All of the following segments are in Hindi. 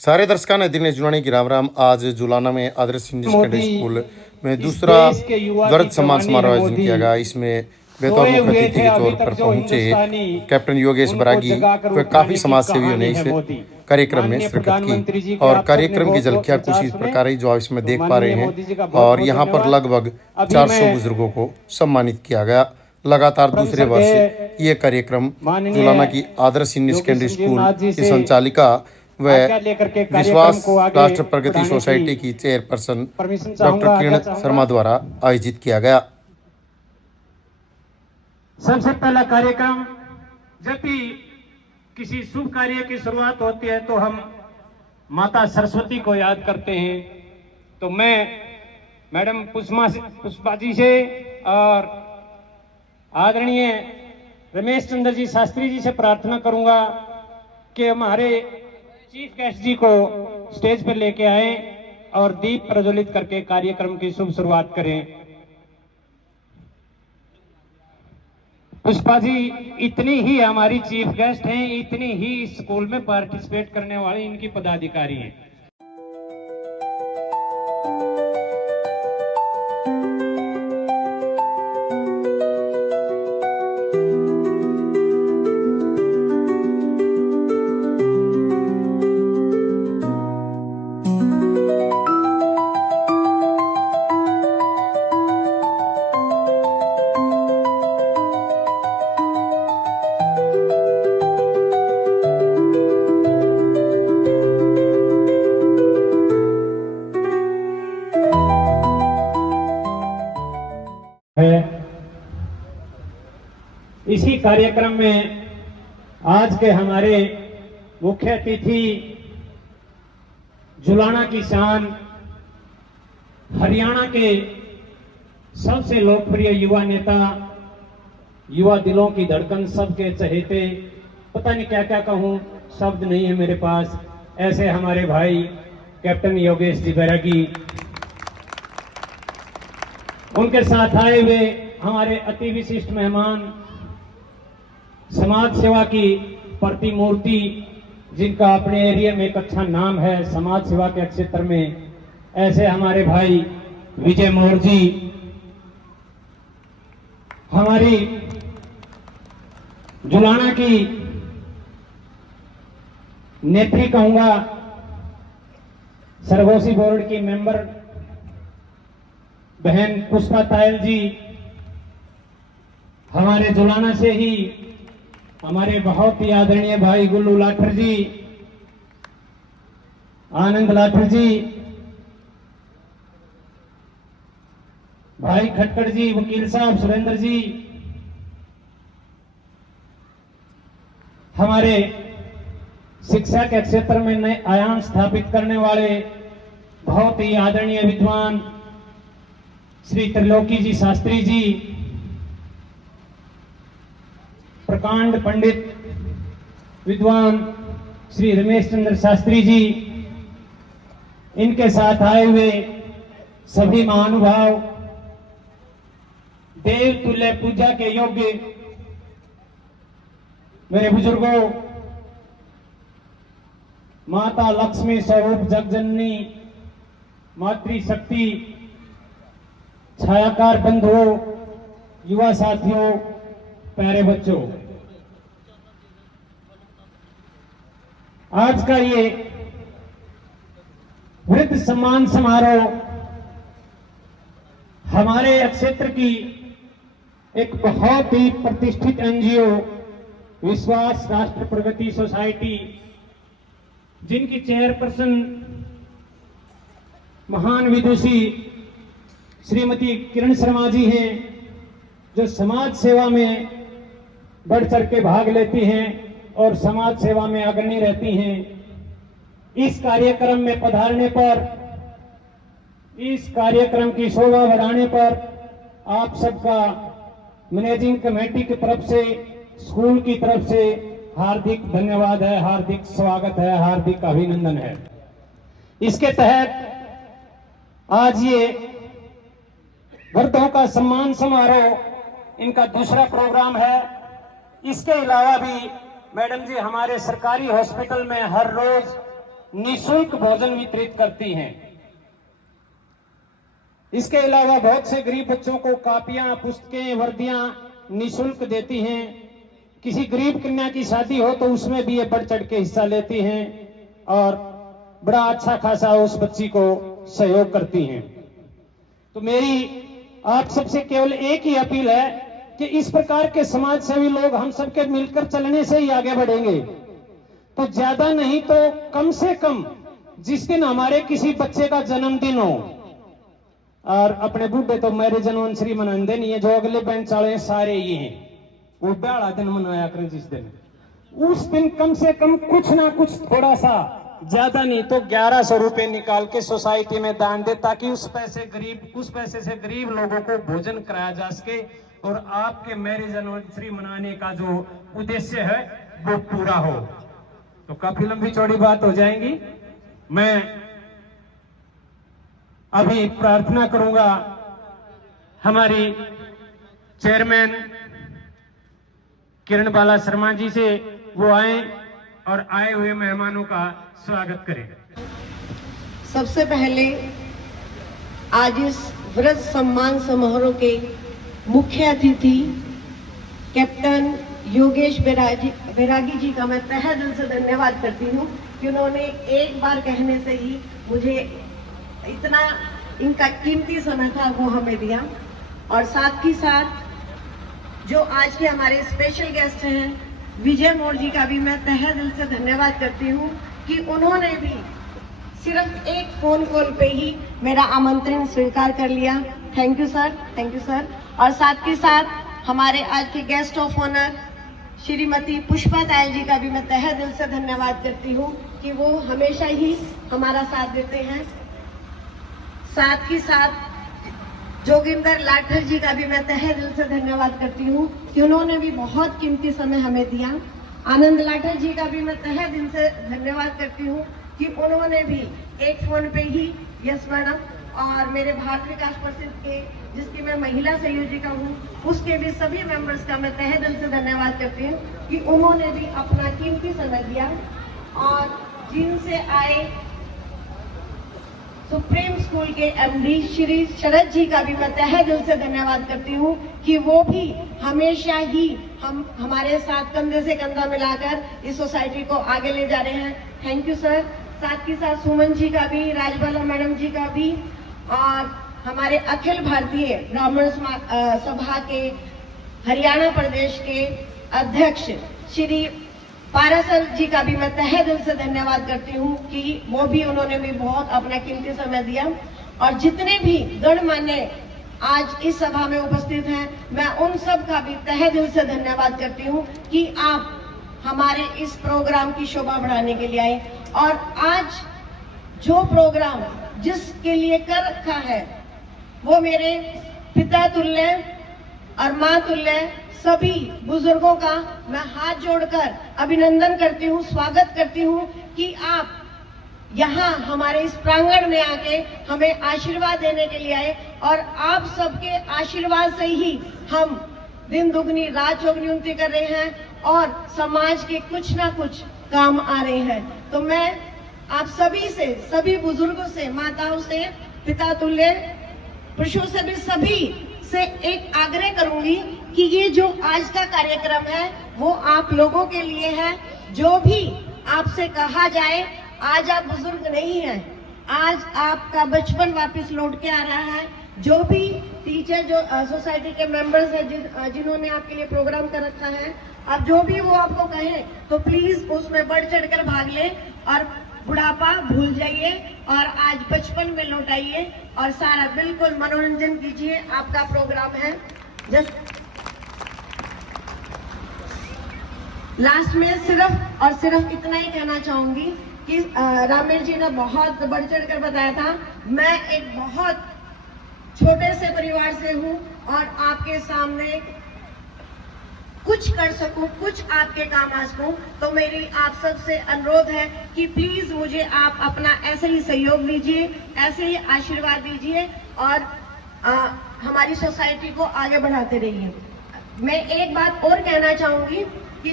सारे दर्शकों ने दिनेश जुलानी की राम राम। आज जुलाना में आदर्श इंग्लिश सेकेंडरी स्कूल में दूसरा वर्ध सम्मान समारोह आयोजन किया गया। इसमें बतौर मुख्य अतिथि के तौर पर पहुंचे कैप्टन योगेश बरागी व काफी समाज सेवियों ने इस कार्यक्रम में शिरकत की और कार्यक्रम की झलकियां कुछ इस प्रकार ही जो आप इसमें देख पा रहे हैं। और यहाँ पर लगभग 400 बुजुर्गों को सम्मानित किया गया। लगातार दूसरे वर्ष ये कार्यक्रम जुलाना की आदर्श इंग्लिश सेकेंडरी स्कूल की संचालिका व विश्वास राष्ट्र प्रगति सोसाइटी की चेयरपर्सन डॉक्टर किरण शर्मा द्वारा आयोजित किया गया। सबसे पहला कार्यक्रम, जब भी किसी शुभ कार्य की शुरुआत होती है तो हम माता सरस्वती को याद करते हैं। तो मैं मैडम पुष्पा जी से और आदरणीय रमेश चंद्र जी शास्त्री जी से प्रार्थना करूंगा कि हमारे चीफ गेस्ट जी को स्टेज पर लेके आए और दीप प्रज्वलित करके कार्यक्रम की शुभ शुरुआत करें। पुष्पा जी इतनी ही हमारी चीफ गेस्ट हैं, इतनी ही इस स्कूल में पार्टिसिपेट करने वाली इनकी पदाधिकारी हैं। इसी कार्यक्रम में आज के हमारे मुख्य अतिथि जुलाना की शान, हरियाणा के सबसे लोकप्रिय युवा नेता, युवा दिलों की धड़कन, सबके चहेते, पता नहीं क्या क्या कहूं, शब्द नहीं है मेरे पास, ऐसे हमारे भाई कैप्टन योगेश जी बैरागी, उनके साथ आए हुए हमारे अति विशिष्ट मेहमान, समाज सेवा की प्रतिमूर्ति, जिनका अपने एरिया में एक अच्छा नाम है समाज सेवा के क्षेत्र में, ऐसे हमारे भाई विजय मोर जी, हमारी जुलाना की नेत्री कहूंगा, सरगोशी बोर्ड की मेंबर बहन पुष्पा तायल जी, हमारे जुलाना से ही हमारे बहुत ही आदरणीय भाई गुल्लू लाठर जी, आनंद लाठर जी, भाई खटकर जी, वकील साहब सुरेंद्र जी, हमारे शिक्षा के क्षेत्र में नए आयाम स्थापित करने वाले बहुत ही आदरणीय विद्वान श्री त्रिलोकी जी शास्त्री जी, प्रकांड पंडित विद्वान श्री रमेश चंद्र शास्त्री जी, इनके साथ आए हुए सभी महानुभाव, देव तुल्य पूजा के योग्य मेरे बुजुर्गों, माता लक्ष्मी स्वरूप जगजननी, मातृशक्ति, छायाकार बंधुओं, युवा साथियों, प्यारे बच्चों, आज का ये वृद्ध सम्मान समारोह हमारे क्षेत्र की एक बहुत ही प्रतिष्ठित एनजीओ विश्वास राष्ट्र प्रगति सोसाइटी, जिनकी चेयरपर्सन महान विदुषी श्रीमती किरण शर्मा जी हैं, जो समाज सेवा में बढ़ चढ़ के भाग लेती हैं और समाज सेवा में अग्रणी रहती हैं। इस कार्यक्रम में पधारने पर, इस कार्यक्रम की शोभा बढ़ाने पर आप सबका मैनेजिंग कमेटी की तरफ से, स्कूल की तरफ से हार्दिक धन्यवाद है, हार्दिक स्वागत है, हार्दिक अभिनंदन है। इसके तहत आज ये वर्धों का सम्मान समारोह इनका दूसरा प्रोग्राम है। इसके अलावा भी मैडम जी हमारे सरकारी हॉस्पिटल में हर रोज निःशुल्क भोजन वितरित करती हैं। इसके अलावा बहुत से गरीब बच्चों को कापियां, पुस्तकें, वर्दियां निःशुल्क देती हैं। किसी गरीब कन्या की शादी हो तो उसमें भी ये बढ़ चढ़ के हिस्सा लेती हैं और बड़ा अच्छा खासा उस बच्ची को सहयोग करती हैं। तो मेरी आप सबसे केवल एक ही अपील है कि इस प्रकार के समाज सेवी लोग हम सबके मिलकर चलने से ही आगे बढ़ेंगे। तो ज्यादा नहीं तो कम से कम जिस दिन हमारे किसी बच्चे का जन्मदिन हो, और अपने बूढ़े तो मैरिज एनिवर्सरी मनाते नहीं है, जो अगले बेंच वाले सारे ये हैं, वो बड़ा दिन मनाया करें जिस दिन, उस दिन कम से कम कुछ ना कुछ थोड़ा सा, ज्यादा नहीं तो 1100 रुपए निकाल के सोसाइटी में दान दे, ताकि उस पैसे से गरीब लोगों को भोजन कराया जा सके और आपके मैरिज एनिवर्सरी मनाने का जो उद्देश्य है वो पूरा हो। तो काफी लंबी चौड़ी बात हो जाएगी। मैं अभी प्रार्थना करूंगा हमारी चेयरमैन किरण बाला शर्मा जी से, वो आए और आए हुए मेहमानों का स्वागत करें। सबसे पहले आज इस व्रत सम्मान समारोह के मुख्य अतिथि कैप्टन योगेश बैरागी जी का मैं तहे दिल से धन्यवाद करती हूँ कि उन्होंने एक बार कहने से ही मुझे इतना इनका कीमती समय था वो हमें दिया। और साथ ही साथ जो आज के हमारे स्पेशल गेस्ट हैं विजय मोर जी का भी मैं तहे दिल से धन्यवाद करती हूँ कि उन्होंने भी सिर्फ एक फोन कॉल पे ही मेरा आमंत्रण स्वीकार कर लिया। Thank you sir, thank you sir. और साथ ही साथ हमारे आज के guest of honour Shrimati Pushpa Tayal ji का भी मैं तहे दिल से धन्यवाद करती हूँ कि वो हमेशा ही हमारा साथ देते हैं। साथ ही साथ जोगिंदर लाठर जी का भी मैं तहे दिल से धन्यवाद करती हूँ कि उन्होंने भी बहुत कीमती समय हमें दिया। आनंद लाठर जी का भी मैं तहे दिल से धन्यवाद करती हूँ कि उन्होंने भी एक फोन पे ही यस मैडम, और मेरे भारत विकास परिषद के जिसकी मैं महिला संयोजिका हूँ उसके भी सभी मेंबर्स का मैं तहे दिल से धन्यवाद करती हूँ कि उन्होंने भी अपना कीमती समय दिया। और जिनसे आए सुप्रीम स्कूल के एमडी श्री शरद जी का भी मैं तहे दिल से धन्यवाद करती हूँ कि वो भी हमेशा ही हमारे साथ कंधे से कंधा मिलाकर इस सोसाइटी को आगे ले जा रहे हैं। Thank you sir. साथ ही साथ सुमन जी का भी, राजबाला मैडम जी का भी, और हमारे अखिल भारतीय ब्राह्मण सभा के हरियाणा प्रदेश के अध्यक्ष श्री पारासर जी का भी मैं तहे दिल से धन्यवाद करती हूँ कि वो भी उन्होंने भी बहुत अपना कीमती समय दिया। और जितने भी गणमान्य आज इस सभा में उपस्थित हैं, मैं उन सब का भी तहे दिल से धन्यवाद करती हूँ कि आप हमारे इस प्रोग्राम की शोभा बढ़ाने के लिए आए। और आज जो प्रोग्राम जिसके लिए कर रखा है वो मेरे पिता तुल्य और माँ तुल्य सभी बुजुर्गों का मैं हाथ जोड़कर अभिनंदन करती हूँ, स्वागत करती हूँ कि आप यहाँ हमारे इस प्रांगण में आके हमें आशीर्वाद देने के लिए आए। और आप सबके आशीर्वाद से ही हम दिन दुगनी रात चौगनी उन्नति कर रहे हैं और समाज के कुछ ना कुछ काम आ रहे हैं। तो मैं आप सभी से, सभी बुजुर्गों से, माताओं से, पिता तुल्य पुरुषों से भी सभी से एक आग्रह करूंगी कि ये जो आज का कार्यक्रम है वो आप लोगों के लिए है। जो भी आपसे कहा जाए, आज आप बुजुर्ग नहीं हैं, आज आपका बचपन वापस लौट के आ रहा है। जो भी टीचर, जो सोसाइटी के मेंबर्स हैं जिन्होंने आपके लिए प्रोग्राम कर रखा है, अब जो भी वो आपको कहें तो प्लीज उसमें बढ़ चढ़कर भाग लें और बुढ़ापा भूल जाइए और आज बचपन में लौट आइए और सारा बिल्कुल मनोरंजन कीजिए। आपका प्रोग्राम है। जस्ट लास्ट में सिर्फ और सिर्फ इतना ही कहना चाहूंगी कि रामेश जी ने बहुत बढ़ चढ़ कर बताया था। मैं एक बहुत छोटे से परिवार से हूँ और आपके सामने कुछ कर सकूं, कुछ आपके काम आ सकूं, तो मेरी आप सबसे अनुरोध है कि प्लीज मुझे आप अपना ऐसे ही सहयोग दीजिए, ऐसे ही आशीर्वाद दीजिए और हमारी सोसाइटी को आगे बढ़ाते रहिए। मैं एक बात और कहना चाहूंगी कि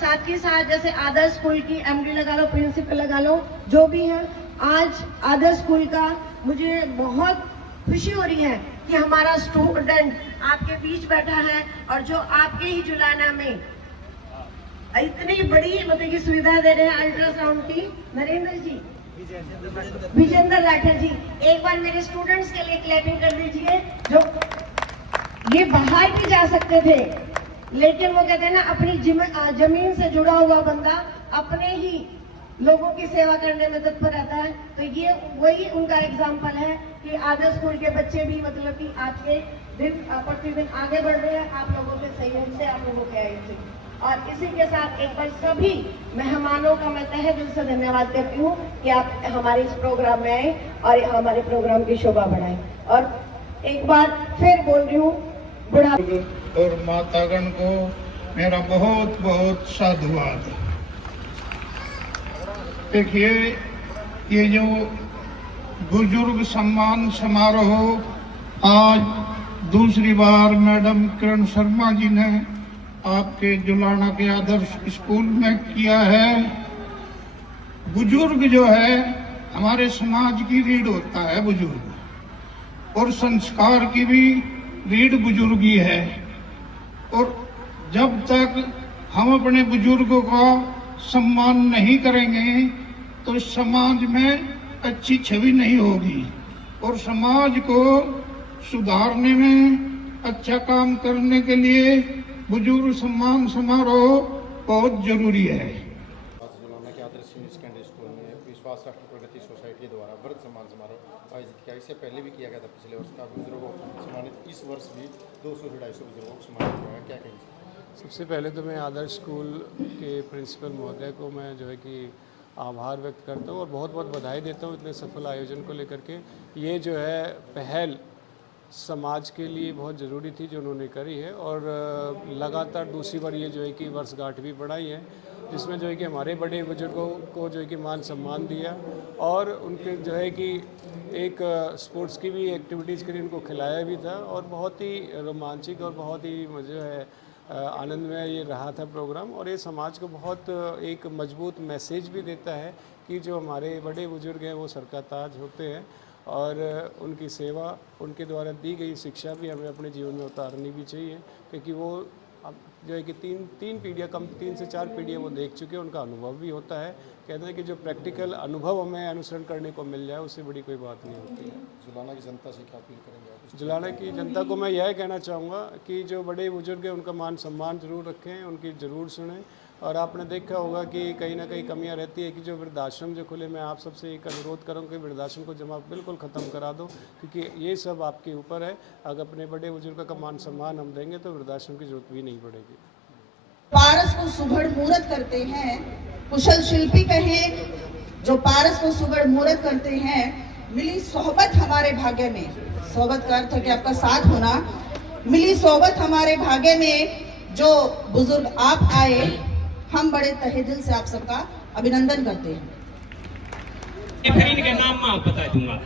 साथ ही साथ जैसे आदर्श स्कूल की एमडी लगा लो, प्रिंसिपल लगा लो, जो भी है, आज आदर्श स्कूल का मुझे बहुत खुशी हो रही है कि हमारा स्टूडेंट आपके बीच बैठा है और जो आपके ही जुलाना में इतनी बड़ी मतलब की सुविधा दे रहे हैं अल्ट्रासाउंड की। नरेंद्र जी, विजेंद्र लाठर जी, एक बार मेरे स्टूडेंट्स के लिए क्लैपिंग कर दीजिए। जो ये बाहर भी जा सकते थे, लेकिन वो कहते हैं ना, अपनी जमीन से जुड़ा हुआ बंदा अपने ही लोगों की सेवा करने में तत्पर रहता है। तो ये वही उनका एग्जाम्पल है कि आदर्श स्कूल के बच्चे भी मतलब कि आपके दिन प्रतिदिन आगे बढ़ रहे हैं, आप लोगों के सहयोग से, आप लोगों के आयोग से। और इसी के साथ एक बार सभी मेहमानों का मैं तहे दिल से धन्यवाद करती हूँ कि आप हमारे इस प्रोग्राम में आए और हमारे प्रोग्राम की शोभा बढ़ाएं। और एक बार फिर बोल रही हूँ, बुढ़ा और मातागण को मेरा बहुत बहुत साधुवाद। देखिए, ये जो बुजुर्ग सम्मान समारोह आज दूसरी बार मैडम किरण शर्मा जी ने आपके जुलाना के आदर्श स्कूल में किया है। बुजुर्ग जो है हमारे समाज की रीढ़ होता है बुजुर्ग, और संस्कार की भी रीढ़ बुजुर्गी है। और जब तक हम अपने बुजुर्गों का सम्मान नहीं करेंगे तो समाज में अच्छी छवि नहीं होगी, और समाज को सुधारने में अच्छा काम करने के लिए बुजुर्ग सम्मान समारोह बहुत जरूरी है। जुलाना के आदर्श सीनियर सेकेंडरी स्कूल में विश्वास राष्ट्र प्रगति सोसाइटी द्वारा वृद्ध सम्मान समारोह आयोजित किया। इससे पहले भी किया गया था, पिछले वर्ष काफी बुजुर्गों को सम्मानित, इस वर्ष भी 200 से 250 बुजुर्गों को सम्मानित किया गया। क्या कहेंगे? सबसे पहले तो मैं आदर्श स्कूल के प्रिंसिपल महोदय को मैं जो है कि आभार व्यक्त करता हूँ और बहुत बहुत बधाई देता हूँ इतने सफल आयोजन को लेकर के। ये जो है पहल समाज के लिए बहुत ज़रूरी थी जो उन्होंने करी है, और लगातार दूसरी बार ये जो है कि वर्षगांठ भी बढ़ाई है, जिसमें जो है कि हमारे बड़े बुजुर्गों को जो है कि मान सम्मान दिया, और उनके जो है कि एक स्पोर्ट्स की भी एक्टिविटीज़ के लिए उनको खिलाया भी था, और बहुत ही रोमांचक और बहुत ही जो है आनंद में ये रहा था प्रोग्राम। और ये समाज को बहुत एक मजबूत मैसेज भी देता है कि जो हमारे बड़े बुजुर्ग हैं वो सर का ताज होते हैं, और उनकी सेवा, उनके द्वारा दी गई शिक्षा भी हमें अपने जीवन में उतारनी भी चाहिए, क्योंकि वो अब जो है कि तीन पीढ़ियाँ, कम 3 से 4 पीढ़ियाँ वो देख चुके हैं, उनका अनुभव भी होता है। कहते हैं कि जो प्रैक्टिकल अनुभव हमें अनुसरण करने को मिल जाए उससे बड़ी कोई बात नहीं होती है। जुलाना की जनता से क्या अपील करेंगे आप? जुलाना की जनता को मैं यह कहना चाहूँगा कि जो बड़े बुजुर्ग हैं उनका मान सम्मान जरूर रखें, उनकी ज़रूर सुनें। और आपने देखा होगा कि कहीं ना कहीं कमियां रहती है कि जो वृद्धाश्रम जो खुले, मैं आप सबसे एक अनुरोध करूँगा कि वृद्धाश्रम को जमा बिल्कुल ख़त्म करा दो, क्योंकि ये सब आपके ऊपर है। अगर अपने बड़े बुजुर्ग का मान सम्मान हम देंगे तो वृद्धाश्रम की जरूरत भी नहीं पड़ेगी। पारस को सुगढ़ मूर्त करते हैं, कुशल शिल्पी कहें जो पारस को सुगढ़ मूर्त करते हैं। मिली सोहबत हमारे भाग्य में, सोहबत का अर्थ है कि आपका साथ होना। मिली सोहबत हमारे भाग्य में जो बुजुर्ग आप आए, हम बड़े तहे दिल से आप सबका अभिनंदन करते हैं। इनके नाम मैं बता दूंगा।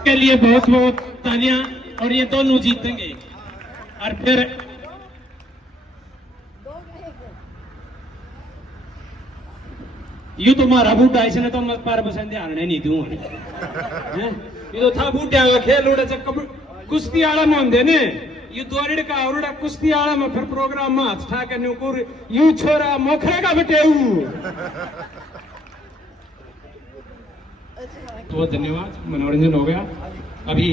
के लिए बहुत बहुत तालियां, और ये दोनों जीतेंगे। और फिर यू तुम्हारा बूटा इसने तो मत पार पसंद आने नहीं दूं ये तो था बूटा का खेल उड़ा कुश्ती आला में होंगे ने यू दौड़ का और कुश्ती आला में फिर प्रोग्राम में हाथ उठा के नुकुर यू छोरा मोखरे का बेटेऊ। बहुत धन्यवाद, मनोरंजन हो गया। अभी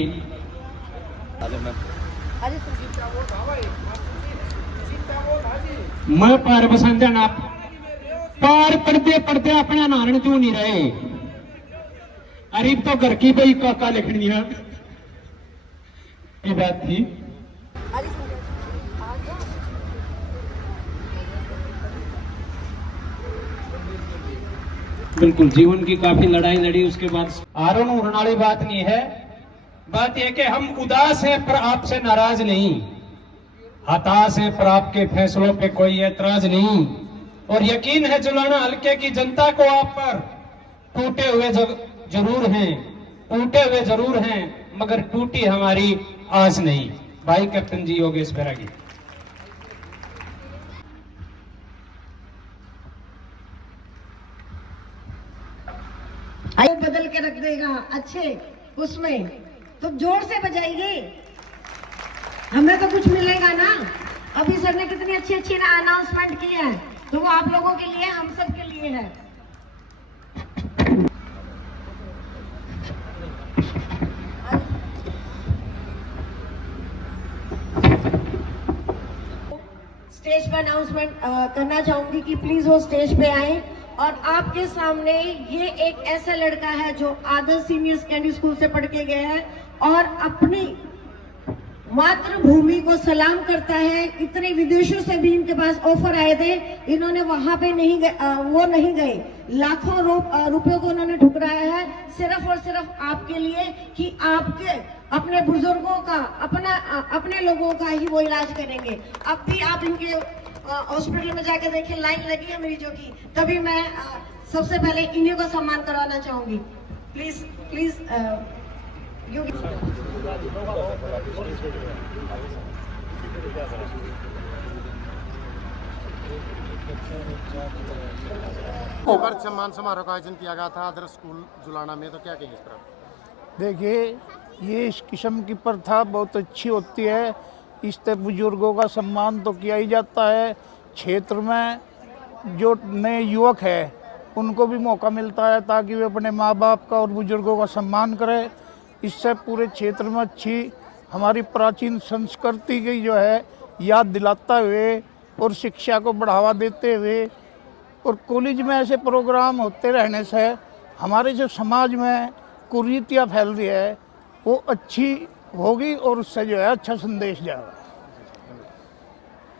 मैं पार पसंद आप पार पढ़ते पढ़ते अपने नारायण क्यों नहीं रहे। अरीब तो घर की भाई काका लिखनी है की बात थी। बिल्कुल जीवन की काफी लड़ाई लड़ी, उसके बाद आरोन उड़ने बात नहीं है। बात यह कि हम उदास हैं पर आपसे नाराज नहीं, हताश हैं पर आपके फैसलों पे कोई ऐतराज नहीं। और यकीन है जुलाना हल्के की जनता को आप पर टूटे हुए जरूर हैं, टूटे हुए जरूर हैं, मगर टूटी हमारी आस नहीं। भाई कैप्टन जी योगेश बैरागी। बदल के रख देगा अच्छे उसमें, तो जोर से बजाइए, हमें तो कुछ मिलेगा ना। अभी सर ने कितनी अच्छी अच्छी अनाउंसमेंट की है, तो वो आप लोगों के लिए, हम सब के लिए है। स्टेज पे अनाउंसमेंट करना चाहूंगी कि प्लीज वो स्टेज पे आए। और आपके सामने ये एक ऐसा लड़का है जो आदर्श सीनियर सेकेंडरी स्कूल से पढ़ के गया है और अपनी मातृभूमि को सलाम करता है। इतने विदेशों से भी इनके पास ऑफर आए थे, इन्होंने वहां पे नहीं गए, वो नहीं गए। लाखों रुपयों को उन्होंने ठुकराया है सिर्फ और सिर्फ आपके लिए, कि आपके अपने बुजुर्गों का, अपने लोगों का ही वो इलाज करेंगे। अब भी आप इनके हॉस्पिटल में जाके देखें, लाइन लगी है मरीजों की। तभी मैं सबसे पहले इन्हीं को सम्मान करवाना चाहूंगी। प्लीज प्लीज वर्ग सम्मान समारोह का आयोजन किया गया था आदर्श स्कूल जुलाना में, तो क्या कहेंगे इस पर? देखिए, ये इस किस्म की प्रथा बहुत अच्छी होती है। इससे बुजुर्गों का सम्मान तो किया ही जाता है। क्षेत्र में जो नए युवक है उनको भी मौका मिलता है ताकि वे अपने माँ बाप का और बुजुर्गों का सम्मान करें। इससे पूरे क्षेत्र में अच्छी हमारी प्राचीन संस्कृति की जो है याद दिलाता हुए और शिक्षा को बढ़ावा देते हुए, और कॉलेज में ऐसे प्रोग्राम होते रहने से हमारे जो समाज में कुरीतियाँ फैल रही है वो अच्छी होगी और उससे जो है अच्छा संदेश जाएगा।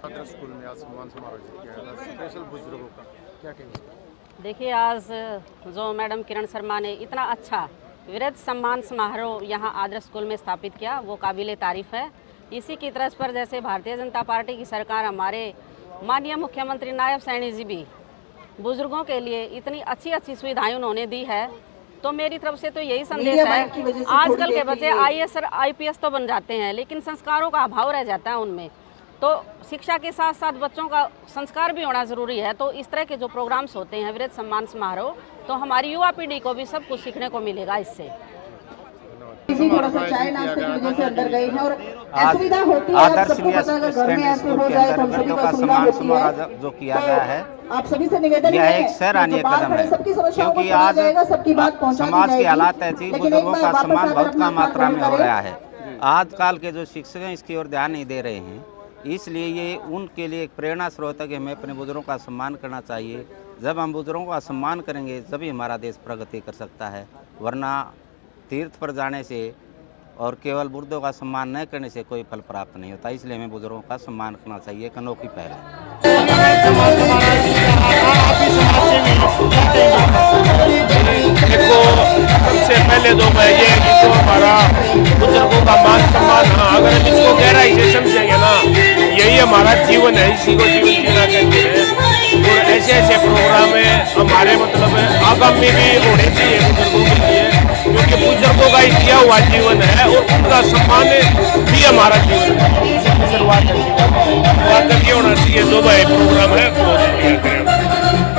आदर्श स्कूल में आज सम्मान समारोह किया गया था, स्पेशल बुजुर्गों का, क्या कहेंगे? देखिए, आज जो मैडम किरण शर्मा ने इतना अच्छा वृद्ध सम्मान समारोह यहाँ आदर्श स्कूल में स्थापित किया, वो काबिले तारीफ है। इसी की तर्ज पर जैसे भारतीय जनता पार्टी की सरकार, हमारे माननीय मुख्यमंत्री नायब सैनी जी भी बुजुर्गों के लिए इतनी अच्छी अच्छी सुविधाएं उन्होंने दी है, तो मेरी तरफ से तो यही संदेश है। आजकल के बच्चे IAS और IPS तो बन जाते हैं, लेकिन संस्कारों का अभाव रह जाता है उनमें। तो शिक्षा के साथ साथ बच्चों का संस्कार भी होना ज़रूरी है। तो इस तरह के जो प्रोग्राम्स होते हैं, वृद्ध सम्मान समारोह, तो हमारी युवा पीढ़ी को भी सब कुछ सीखने को मिलेगा इससे। थोड़ा सा चाय नाश्ते की वजह से अंदर गए हैं और असुविधा होती है। आप सबको पता है, अगर घर में ऐसे हो जाए तो हम सभी को असुविधा होती है। जो किया गया है, आप सभी से निवेदन यह है एक सराहनीय कदम है, सबकी समस्याओं को क्योंकि सुना आज जाएगा, सबकी बात पहुंचा दी समाज जाएगी। की हालात ऐसी, बुजुर्गों का सम्मान बहुत कम मात्रा में हो रहा है। करें। आजकल के जो शिक्षक हैं इसकी ओर ध्यान नहीं दे रहे हैं, इसलिए ये उनके लिए एक प्रेरणा स्रोत है कि हमें अपने बुजुर्गों का सम्मान करना चाहिए। जब हम बुजुर्गों का सम्मान करेंगे तभी हमारा देश प्रगति कर सकता है, वरना तीर्थ पर जाने से और केवल बुजुर्गों का सम्मान न करने से कोई फल प्राप्त नहीं होता। इसलिए हमें बुजुर्गों का सम्मान करना चाहिए, एक अनोखी पहल देखो, सबसे पहले तो मैं ये कि तो हमारा बुजुर्गों का मान सम्मान, हाँ, अगर हम इसको गहराई से समझेंगे ना, यही हमारा जीवन है, इसी को जीवन जीना कहते हैं। और ऐसे ऐसे प्रोग्राम है हमारे मतलब आगामी भी होने चाहिए बुजुर्गों के लिए, क्योंकि बुजुर्गों का ही दिया हुआ जीवन है और उनका सम्मान भी हमारा जीवन है। शुरुआत करके होना चाहिए। 2 भाई प्रोग्राम है, बहुत बढ़िया करें।